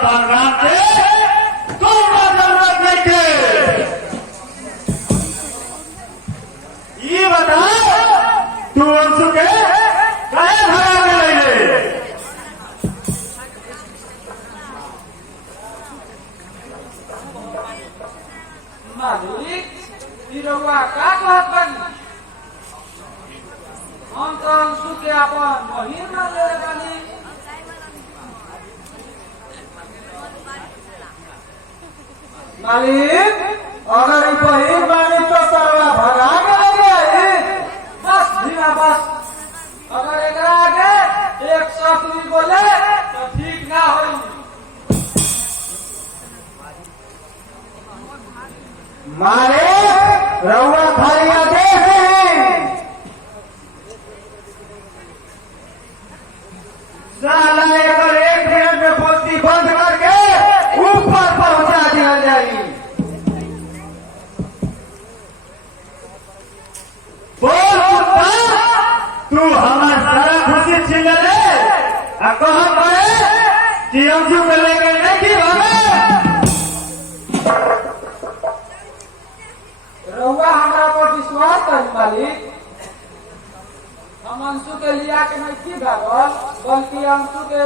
Programme के कोई जरूरत नहीं थे। ये बता तू अंशु के कहे भगा के ले मालिक रउआ का कहत बानी? हम तो अंशु के अपन बहिन मान ले बानी। मालिक अगर ई बहिन बानी तो सरवा भगा के ले आई। बस धीरा बस, अगर एकरा आगे एक शब्द भी बोले तो ठीक ना होई। मारे रउआ भैया दे साला लेकर 1 मिनट में बोलती बंद करके ऊपर पहुंचा दिया जाएगी। बोल कुत्ता, तू हमार सारा खुशी छीन ले कहा पाए कि अंशु को लेकर नहीं भागे। रउआ हमरा पर विश्वास करी मालिक। हम अंशु के लिया के नहीं भागल, बल्कि अंशु के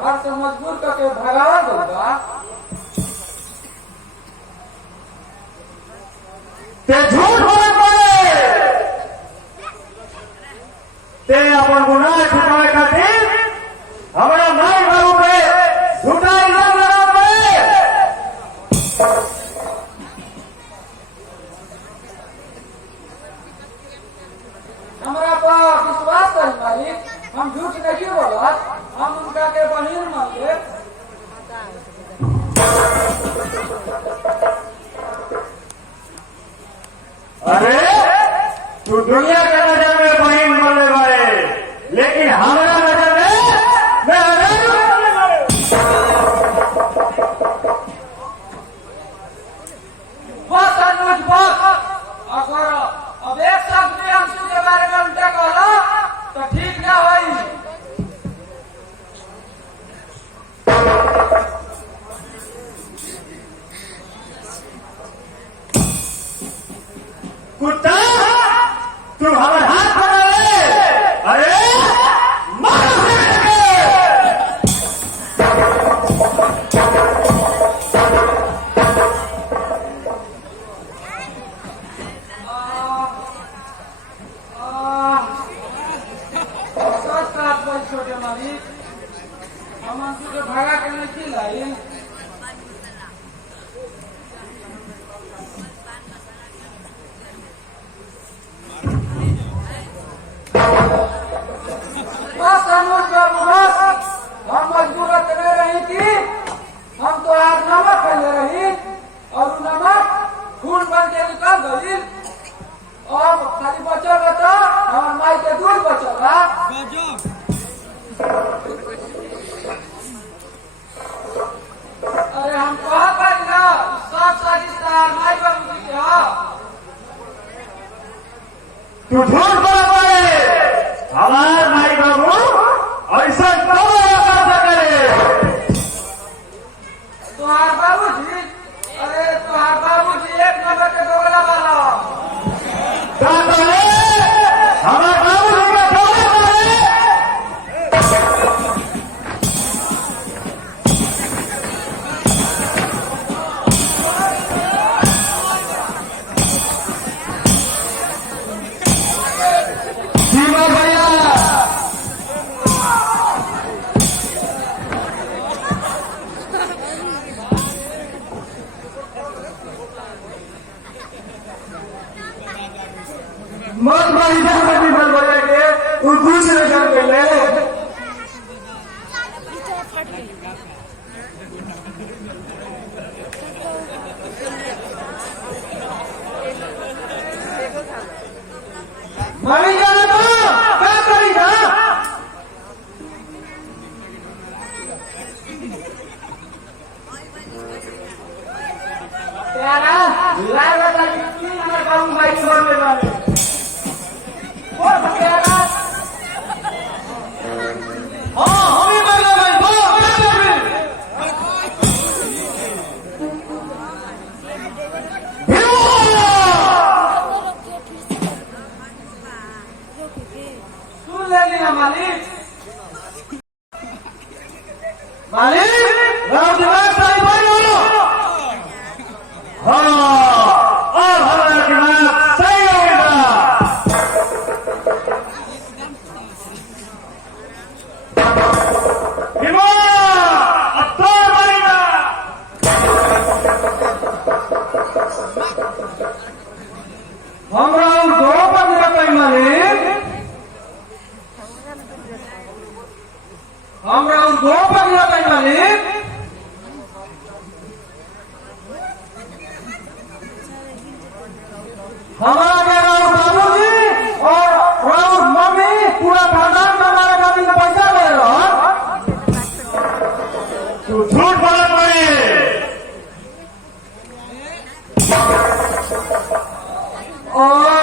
घर से मजबूर करके भगावा दूंगा। ते झूठ बोले पड़े, ते अपन गुनाह छुपावे खातिर हमारा माई बाबू पे झूठा इल्जाम लगा पड़े। हमरा पर विश्वास करी मालिक, हम झूठ नहीं बोलत, हम उनका के बहिन मान ले। अरे तू दुनिया के नजर में बहन बोले बारे, लेकिन हमारा नजर में मैं अनाज बोले बारे। बस अनुज बस, अगर अब एक शब्द में अंशु के बारे में उल्टा कहला तो ठीक ना होई। कुत्ता, तू हमारे हाथ सुन ले लिया मालिक। मालिक राव दिमाग सही बोलो। हाँ, अब हमारा दिमाग सही होगा। दिमाग अब तो बनेगा। हमरा दो बजे तक मालिक। हमरा दो बजे तक मालिक। हमारे राव बाबूजी और राव मम्मी पूरा खानदान में हमारे गाड़ी का पैसा ले रहा। तू झूठ बोलत बाड़ी। और